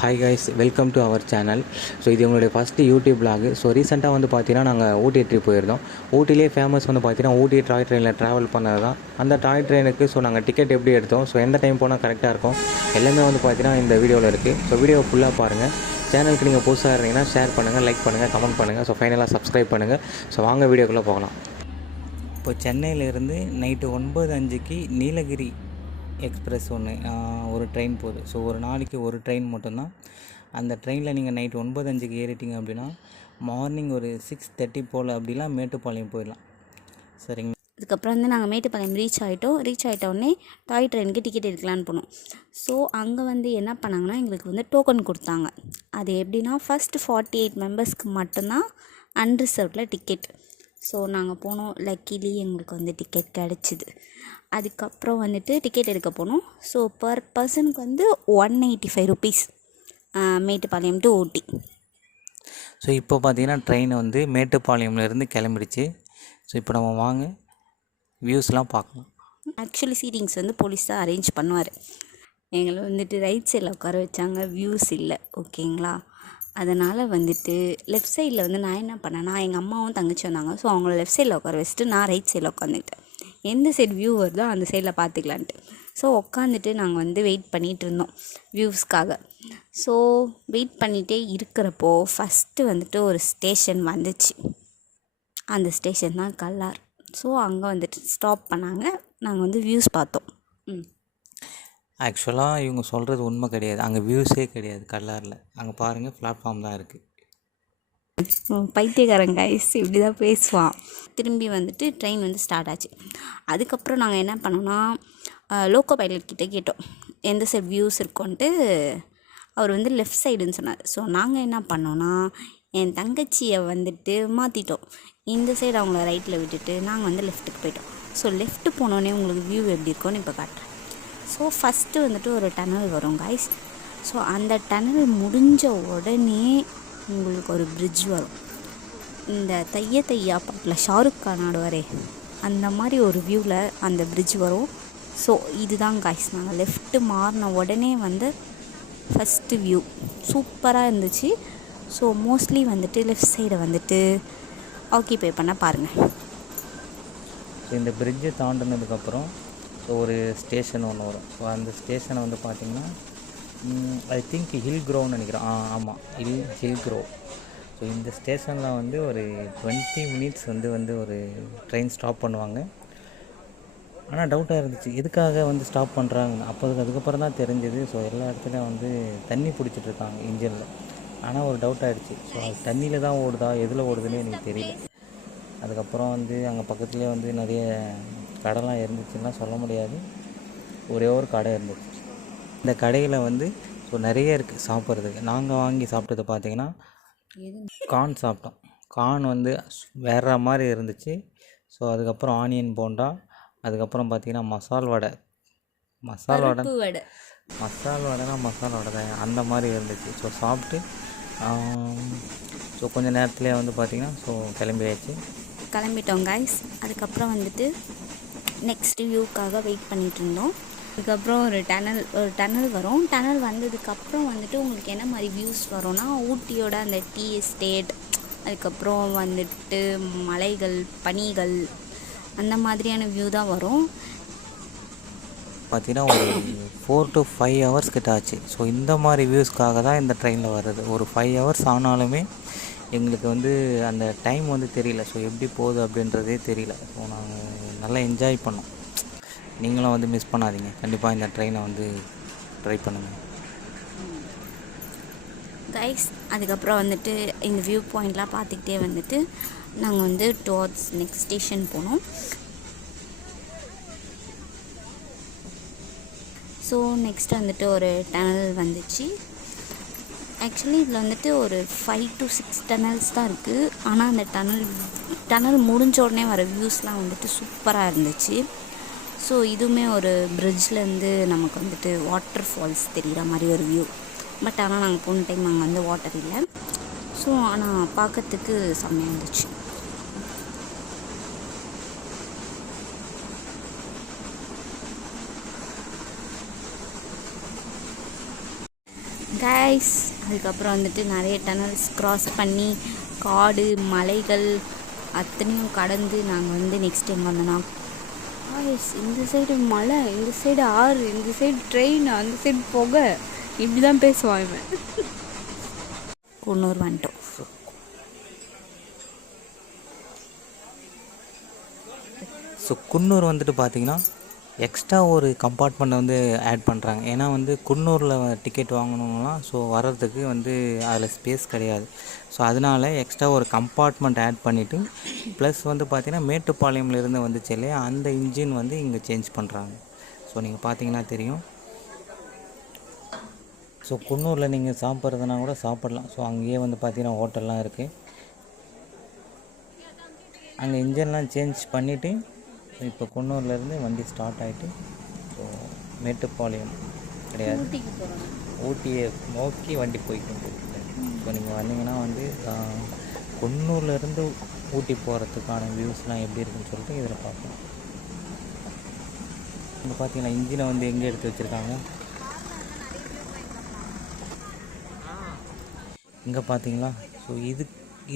Hi guys, welcome to our channel. So இது உங்களுடைய first YouTube vlog. So ரீசெண்டாக வந்து பார்த்தீங்கன்னா நாங்கள் ஊட்டி ட்ரிப் போயிருந்தோம். ஊட்டிலே ஃபேமஸ் வந்து பார்த்தீங்கன்னா ஊட்டி டாய் ட்ரெயினில் ட்ராவல் பண்ணது தான். அந்த டாய் ட்ரெயினுக்கு ஸோ நாங்கள் டிக்கெட் எப்படி எடுத்தோம், ஸோ எந்த டைம் போனால் கரெக்டாக இருக்கும் எல்லாமே வந்து பார்த்தீங்கன்னா இந்த வீடியோவில் இருக்குது. ஸோ வீடியோ ஃபுல்லாக பாருங்கள். சேனலுக்கு நீங்கள் புதுசாக இருந்தீங்கன்னா ஷேர் பண்ணுங்கள், லைக் பண்ணுங்கள், கமெண்ட் பண்ணுங்கள். ஸோ ஃபைனலாக சப்ஸ்கிரைப் பண்ணுங்கள். ஸோ வாங்க வீடியோக்குள்ளே போகலாம். இப்போ சென்னையிலேருந்து நைட்டு 9:05க்கு நீலகிரி எக்ஸ்பிரஸ் ஒரு ட்ரெயின் போகுது. ஸோ ஒரு நாளைக்கு ஒரு ட்ரெயின் மட்டும்தான். அந்த ட்ரெயினில் நீங்கள் நைட்டு 9:05க்கு ஏறிட்டீங்க அப்படின்னா மார்னிங் ஒரு 6:30 போல் அப்படிலாம் மேட்டுப்பாளையம் போயிடலாம். சரிங்க. அதுக்கப்புறம் வந்து நாங்கள் மேட்டுப்பாளையம் ரீச் ஆகிட்டோடனே டாய் ட்ரெயினுக்கு டிக்கெட் எடுக்கலான்னு போனோம். ஸோ அங்கே வந்து என்ன பண்ணாங்கன்னா எங்களுக்கு வந்து டோக்கன் கொடுத்தாங்க. அது எப்படின்னா ஃபஸ்ட்டு 48 மெம்பர்ஸ்க்கு மட்டும்தான் அன்ரிசர்வ்டில் டிக்கெட். ஸோ நாங்கள் போனோம். லக்கிலி எங்களுக்கு வந்து டிக்கெட் கிடச்சிது. அதுக்கப்புறம் வந்துட்டு டிக்கெட் எடுக்க போனோம். ஸோ பர் பர்சனுக்கு வந்து 185 rupees Mettupalayam to Ooty. So இப்போ பார்த்தீங்கன்னா ட்ரெயின் வந்து மேட்டுப்பாளையம்லேருந்து கிளம்பிடுச்சு. ஸோ இப்போ நம்ம வாங்க வியூஸ்லாம் பார்க்கலாம். ஆக்சுவலி சீட்டிங்ஸ் வந்து போலீஸ் தான் அரேஞ்ச் பண்ணுவார். எங்களை வந்துட்டு ரைட் சைடில் உட்கார வச்சாங்க. வியூஸ் இல்லை, ஓகேங்களா? அதனால் வந்துட்டு லெஃப்ட் சைடில் வந்து நான் என்ன பண்ணேன்னா, எங்கள் அம்மாவும் தங்கச்சி வந்தாங்க. ஸோ அவங்கள லெஃப்ட் சைடில் உட்கார வச்சுட்டு நான் ரைட் சைடில் உட்காந்துக்கிட்டேன். எந்த சைடு வியூ வருதோ அந்த சைடில் பார்த்துக்கலான்ட்டு. ஸோ உட்காந்துட்டு நாங்கள் வந்து வெயிட் பண்ணிகிட்டு இருந்தோம் வியூஸ்க்காக. ஸோ வெயிட் பண்ணிகிட்டே இருக்கிறப்போ ஃபஸ்ட்டு வந்துட்டு ஒரு ஸ்டேஷன் வந்துச்சு. அந்த ஸ்டேஷன் தான் கல்லார். ஸோ அங்கே வந்துட்டு ஸ்டாப் பண்ணாங்க. நாங்கள் வந்து வியூஸ் பார்த்தோம். ஆக்சுவலாக இவங்க சொல்கிறது உண்மை கிடையாது. அங்கே வியூஸே கிடையாது கல்லாரில். அங்கே பாருங்கள், பிளாட்ஃபார்ம் தான் இருக்குது. பைத்தியக்காரன் கைஸ் இப்படி தான் பேசுவான். திரும்பி வந்துட்டு ட்ரெயின் வந்து ஸ்டார்ட் ஆச்சு. அதுக்கப்புறம் நாங்கள் என்ன பண்ணோன்னா லோக்கோ பைலட் கிட்டே கேட்டோம் எந்த சைடு வியூஸ் இருக்கோன்ட்டு. அவர் வந்து லெஃப்ட் சைடுன்னு சொன்னார். ஸோ நாங்கள் என்ன பண்ணோன்னா என் தங்கச்சியை வந்துட்டு மாற்றிட்டோம். இந்த சைடு அவங்கள ரைட்டில் விட்டுட்டு நாங்கள் வந்து லெஃப்ட்டுக்கு போயிட்டோம். ஸோ லெஃப்ட்டு போனோடனே உங்களுக்கு வியூ எப்படி இருக்கும்னு இப்போ காட்டுறேன். ஸோ ஃபஸ்ட்டு வந்துட்டு ஒரு டனல் வரும் கைஸ். ஸோ அந்த டனல் முடிஞ்ச உடனே உங்களுக்கு ஒரு பிரிட்ஜ் வரும். இந்த தையா பாட்டில் ஷாருக் கான் ஆடுவாரே அந்த மாதிரி ஒரு வியூவில் அந்த பிரிட்ஜ் வரும். ஸோ இதுதான் காய்ஸ். நாங்கள் லெஃப்ட்டு மாறின உடனே வந்து ஃபஸ்ட்டு வியூ சூப்பராக இருந்துச்சு. ஸோ மோஸ்ட்லி வந்துட்டு லெஃப்ட் சைடை வந்துட்டு ஆக்கிபை பண்ண பாருங்கள். இந்த பிரிட்ஜை தாண்டினதுக்கப்புறம் ஸோ ஒரு ஸ்டேஷன் ஒன்று வரும். ஸோ அந்த ஸ்டேஷனை வந்து பார்த்திங்கன்னா ஐ திங்க் ஹில் க்ரோவ்னு நினைக்கிறேன். ஆமாம், ஹில் க்ரோவ். ஸோ இந்த ஸ்டேஷனில் வந்து ஒரு 20 மினிட்ஸ் வந்து ஒரு ட்ரெயின் ஸ்டாப் பண்ணுவாங்க. ஆனால் டவுட்டாக இருந்துச்சு எதுக்காக வந்து ஸ்டாப் பண்ணுறாங்க. அதுக்கப்புறம் தான் தெரிஞ்சது. ஸோ எல்லா இடத்துலையும் வந்து தண்ணி பிடிச்சிட்ருக்காங்க இன்ஜினில். ஆனால் ஒரு டவுட் ஆகிடுச்சு. ஸோ அது தண்ணியில் தான் ஓடுதா எதில் ஓடுதுன்னு எனக்கு தெரியல. அதுக்கப்புறம் வந்து அங்கே பக்கத்துலேயே வந்து நிறைய கடைலாம் இருந்துச்சுன்னா சொல்ல முடியாது. ஒரே ஒரு கடை இருந்துச்சு. இந்த கடையில் வந்து ஸோ நிறைய இருக்குது சாப்பிட்றதுக்கு. நாங்கள் வாங்கி சாப்பிட்டது பார்த்திங்கன்னா கார்ன் சாப்பிட்டோம். கார்ன் வந்து வேறு மாதிரி இருந்துச்சு. ஸோ அதுக்கப்புறம் ஆனியன் போண்டா, அதுக்கப்புறம் பார்த்திங்கன்னா மசால் வடைனா மசால் வடை தான் அந்த மாதிரி இருந்துச்சு. ஸோ சாப்பிட்டு ஸோ கொஞ்சம் நேரத்துலேயே வந்து பார்த்திங்கன்னா ஸோ கிளம்பிட்டோம் கைஸ். அதுக்கப்புறம் வந்துட்டு நெக்ஸ்ட் வியூக்காக வெயிட் பண்ணிகிட்டு இருந்தோம். அதுக்கப்புறம் ஒரு டனல் வரும். டனல் வந்ததுக்கப்புறம் வந்துட்டு உங்களுக்கு என்ன மாதிரி வியூஸ் வரும்னா ஊட்டியோட அந்த டீ எஸ்டேட், அதுக்கப்புறம் வந்துட்டு மலைகள், பனிகள், அந்த மாதிரியான வியூ தான் வரும். பார்த்திங்கன்னா ஒரு 4 to 5 ஹவர்ஸ் கிட்ட ஆச்சு. ஸோ இந்த மாதிரி வியூஸ்க்காக தான் இந்த ட்ரெயினில் வருது. ஒரு 5 ஹவர்ஸ் ஆனாலுமே எங்களுக்கு வந்து அந்த டைம் வந்து தெரியல. ஸோ எப்படி போகுது அப்படின்றதே தெரியல. ஸோ நாங்கள் நல்லா என்ஜாய் பண்ணோம். நீங்களும் வந்து மிஸ் பண்ணாதீங்க. கண்டிப்பாக இந்த ட்ரெயினை வந்து ட்ரை பண்ணுங்கள் கைஸ். அதுக்கப்புறம் வந்துட்டு இந்த வியூ பாயிண்ட்லாம் பார்த்துக்கிட்டே வந்துட்டு நாங்கள் வந்து டுவார்ட்ஸ் நெக்ஸ்ட் ஸ்டேஷன் போனோம். ஸோ நெக்ஸ்ட் வந்துட்டு ஒரு டனல் வந்துச்சு. ஆக்சுவலி இதில் வந்துட்டு ஒரு 5 to 6 டனல்ஸ் தான் இருக்குது. ஆனால் அந்த டனல் முடிஞ்ச உடனே வர வியூஸ்லாம் வந்துட்டு சூப்பராக இருந்துச்சு. ஸோ இதுவுமே ஒரு பிரிட்ஜ்லேருந்து நமக்கு வந்துட்டு வாட்டர் ஃபால்ஸ் தெரிகிற மாதிரி ஒரு வியூ. பட் ஆனால் நாங்கள் போன டைம் அங்கே வந்து வாட்டர் இல்லை. ஸோ ஆனால் பார்க்கறதுக்கு செம்மையாக இருந்துச்சு. கைஸ் அதுக்கப்புறம் வந்துட்டு நிறைய டனல்ஸ் க்ராஸ் பண்ணி காடு மலைகள் அத்தனையும் கடந்து நாங்கள் வந்து நெக்ஸ்ட் எங்கே வந்தோம்னா கைஸ் இந்த சைடு மலை, இந்த சைடு ஆறு, இந்த சைடு ட்ரெயின், அந்த சைடு புகை, இப்படி தான் பேசுவான் இவன். குன்னூர் வந்துட்டோம். ஸோ குன்னூர் வந்துட்டு பார்த்திங்கன்னா எக்ஸ்ட்ரா ஒரு கம்பார்ட்மெண்ட்டை வந்து ஆட் பண்ணுறாங்க. ஏன்னா வந்து குன்னூரில் டிக்கெட் வாங்கணும்லாம் ஸோ வர்றதுக்கு வந்து அதில் ஸ்பேஸ் கிடையாது. ஸோ அதனால் எக்ஸ்ட்ரா ஒரு கம்பார்ட்மெண்ட் ஆட் பண்ணிவிட்டு ப்ளஸ் வந்து பார்த்திங்கன்னா மேட்டுப்பாளையம்லேருந்து வந்துச்சு இல்லையா, அந்த இன்ஜின் வந்து இங்கே சேஞ்ச் பண்ணுறாங்க. ஸோ நீங்கள் பார்த்தீங்கன்னா தெரியும். ஸோ குன்னூரில் நீங்கள் சாப்பிட்றதுனா கூட சாப்பிட்லாம். ஸோ அங்கேயே வந்து பார்த்திங்கன்னா ஹோட்டல்லாம் இருக்குது. அங்கே இன்ஜின்லாம் சேஞ்ச் பண்ணிவிட்டு இப்போ குன்னூர்லேருந்து வண்டி ஸ்டார்ட் ஆகிட்டு ஸோ மேட்டுப்பாளையம் கிடையாது, ஊட்டியை நோக்கி வண்டி போய்ட்டு இருக்குது. ஸோ நீங்கள் வந்தீங்கன்னா வந்து குன்னூர்லேருந்து ஊட்டி போகிறதுக்கான வியூஸ்லாம் எப்படி இருக்குன்னு சொல்லிட்டு இதில் பார்க்கலாம். இங்கே பார்த்தீங்கன்னா இன்ஜினை வந்து எங்கே எடுத்து வச்சுருக்காங்க. இங்கே பார்த்தீங்களா. ஸோ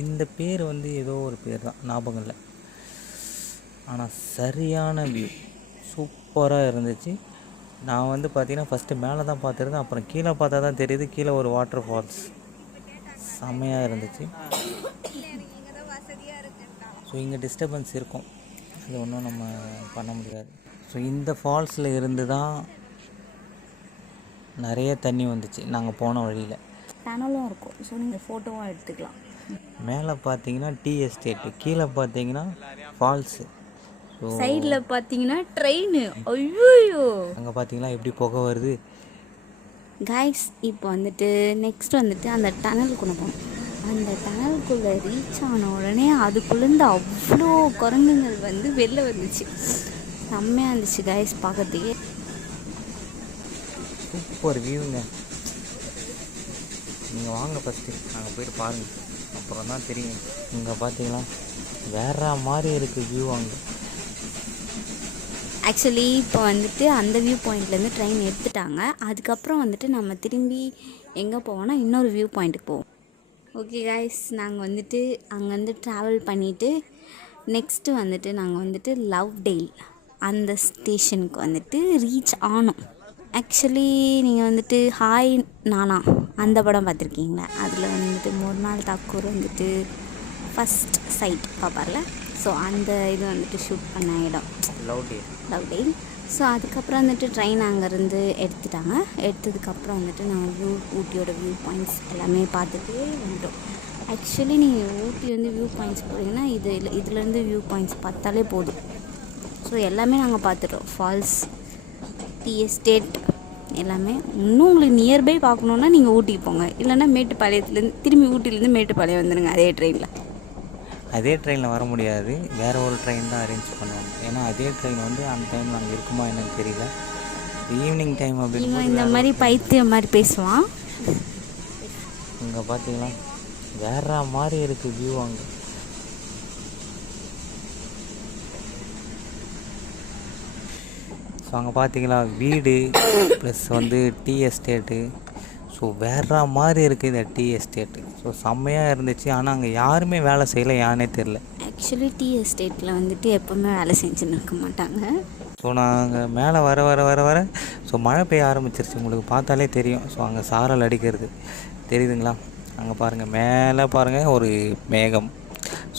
இந்த பேர் வந்து ஏதோ ஒரு பேர் தான், ஞாபகம் இல்லை. ஆனால் சரியான வியூ சூப்பராக இருந்துச்சு. நான் வந்து பார்த்திங்கன்னா ஃபஸ்ட்டு மேலே தான் பார்த்துருந்தேன், அப்புறம் கீழே பார்த்தா தான் தெரியுது கீழே ஒரு வாட்டர் ஃபால்ஸ் செம்மையாக இருந்துச்சு. ஸோ இங்கே டிஸ்டர்பன்ஸ் இருக்கும், அது ஒன்றும் நம்ம பண்ண முடியாது. ஸோ இந்த ஃபால்ஸில் இருந்து தான் நிறைய தண்ணி வந்துச்சு நாங்கள் போன வழியில். டனலும் இருக்கும், ஸோ நீங்கள் ஃபோட்டோவும் எடுத்துக்கலாம். மேலே பார்த்தீங்கன்னா டீ எஸ்டேட்டு, கீழே பார்த்தீங்கன்னா ஃபால்ஸு, சைடில் பார்த்தீங்கன்னா ட்ரெயின். ஐயோ அங்கே பார்த்தீங்கன்னா எப்படி புகை வருது. கைஸ் இப்போ வந்துட்டு நெக்ஸ்ட் வந்துட்டு அந்த டனலுக்குள்ளே போனோம். அந்த டனலுக்குள்ளே ரீச் ஆன உடனே அதுக்குள்ளேருந்து அவ்வளோ குரங்குங்கள் வந்து வெளில வந்துச்சு. செம்மையாக இருந்துச்சு கைஸ் பார்க்கறதுக்கே. சூப்பர் வியூங்க. நீங்கள் வாங்க ஃபஸ்ட்டு, நாங்கள் போய்ட்டு பாருங்கள், அப்புறம் தான் தெரியும். இங்கே பார்த்தீங்கன்னா வேறு மாதிரி இருக்குது வியூ. அங்கே ஆக்சுவலி இப்போ வந்துட்டு அந்த வியூ பாயிண்ட்லேருந்து ட்ரெயின் எடுத்துட்டாங்க. அதுக்கப்புறம் வந்துட்டு நம்ம திரும்பி எங்கே போவோம்னா இன்னொரு வியூ பாயிண்ட்டுக்கு போவோம். ஓகே கைஸ், நாங்கள் வந்துட்டு அங்கேருந்து ட்ராவல் பண்ணிவிட்டு நெக்ஸ்ட்டு வந்துட்டு நாங்கள் வந்துட்டு லவ்டேல் அந்த ஸ்டேஷனுக்கு வந்துட்டு ரீச் ஆனோம். ஆக்சுவலி நீங்கள் வந்துட்டு ஹாய் நானா அந்த படம் பார்த்துருக்கீங்களா, அதில் வந்துட்டு மொர்னால் தாக்கூர் வந்துட்டு ஃபஸ்ட் சைட் பார்ப்பார்ல, ஸோ அந்த இது வந்துட்டு ஷூட் பண்ண இடம் லவ்டேல். ஸோ அதுக்கப்புறம் வந்துட்டு ட்ரெயின் அங்கேருந்து எடுத்துட்டாங்க. எடுத்ததுக்கப்புறம் வந்துட்டு நாங்கள் ஊட்டியோட வியூ பாயிண்ட்ஸ் எல்லாமே பார்த்துட்டு வந்துட்டோம். ஆக்சுவலி நீங்கள் ஊட்டி வந்து வியூ பாயிண்ட்ஸ் போகிறீங்கன்னா இதுலேருந்து வியூ பாயிண்ட்ஸ் பார்த்தாலே போதும். ஸோ எல்லாமே நாங்கள் பார்த்துட்டோம். ஃபால்ஸ், டீ எஸ்டேட் எல்லாமே. இன்னும் உங்களுக்கு நியர்பை பார்க்கணுன்னா நீங்கள் ஊட்டிக்கு போங்க, இல்லைன்னா மேட்டுப்பாளையத்துலேருந்து திரும்பி ஊட்டிலேருந்து மேட்டுப்பாளையம் வந்துடுங்க அதே ட்ரெயினில் வர முடியாது, வேறு ஒரு ட்ரெயின் தான் அரேஞ்ச் பண்ணுவாங்க. ஏன்னா அதே ட்ரெயின் வந்து அந்த டைமில் அங்கே இருக்குமா என்னன்னு தெரியல. ஈவினிங் டைம் அப்படின்னு இந்த மாதிரி பைத்தியம் மாதிரி பேசுவான். இங்கே பார்த்தீங்களா வேறு மாதிரி இருக்குது வியூ. அங்கே ஸோ அங்கே பார்த்தீங்களா வீடு ப்ளஸ் வந்து டீ எஸ்டேட்டு. ஸோ வேறு மாதிரி இருக்குது இந்த டீ எஸ்டேட்டு. ஸோ செம்மையாக இருந்துச்சு. ஆனால் அங்கே யாருமே வேலை செய்யலை, யானே தெரில. ஆக்சுவலி டீ எஸ்டேட்டில் வந்துட்டு எப்போவுமே வேலை செஞ்சுன்னு இருக்க மாட்டாங்க. ஸோ நாங்கள் மேலே வர ஸோ மழை பெய்ய ஆரம்பிச்சிருச்சு, உங்களுக்கு பார்த்தாலே தெரியும். ஸோ அங்கே சாரல் அடிக்கிறது தெரியுதுங்களா, அங்கே பாருங்கள், மேலே பாருங்கள் ஒரு மேகம்.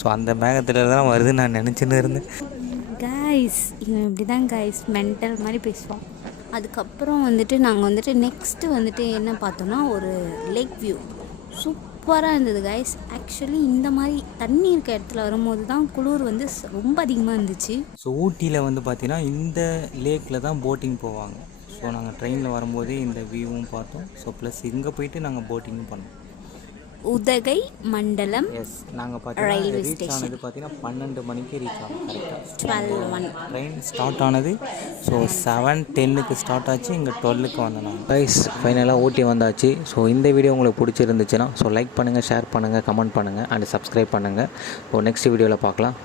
ஸோ அந்த மேகத்தில் தான் வருதுன்னு நான் நினச்சின்னு இருந்தேன். கைஸ் இவன் இப்படி தான் கைஸ் மென்டல் மாதிரி பேசுவான். அதுக்கப்புறம் வந்துட்டு நாங்கள் வந்துட்டு நெக்ஸ்ட்டு வந்துட்டு என்ன பார்த்தோன்னா ஒரு லேக் வியூ சூப்பராக இருந்தது கைஸ். ஆக்சுவலி இந்த மாதிரி தண்ணி இருக்க இடத்துல வரும்போது தான் குளிர் வந்து ரொம்ப அதிகமாக இருந்துச்சு. ஸோ ஊட்டியில் வந்து பார்த்திங்கன்னா இந்த லேக்கில் தான் போட்டிங் போவாங்க. ஸோ நாங்கள் ட்ரெயினில் வரும்போதே இந்த வியூவும் பார்த்தோம். ஸோ ப்ளஸ் இங்கே போயிட்டு நாங்கள் போட்டிங்கும் பண்ணோம். உதகை மண்டலம் நாங்கள் ரயில்வே ரீச் ஆனது பார்த்தீங்கன்னா 12 மணிக்கு ரீச் ஆகும். கரெக்டாக 12:01 ட்ரெயின் ஸ்டார்ட் ஆனது. ஸோ 7:10 ஸ்டார்ட் ஆச்சு, இங்கே 12 வந்தோம் நாங்கள். கைஸ் ஃபைனலாக ஊட்டி வந்தாச்சு. ஸோ இந்த வீடியோ உங்களுக்கு பிடிச்சிருந்துச்சுன்னா ஸோ லைக் பண்ணுங்கள், ஷேர் பண்ணுங்கள், கமெண்ட் பண்ணுங்கள் அண்ட் சப்ஸ்கிரைப் பண்ணுங்கள். ஸோ நெக்ஸ்ட் வீடியோவில் பார்க்கலாம்.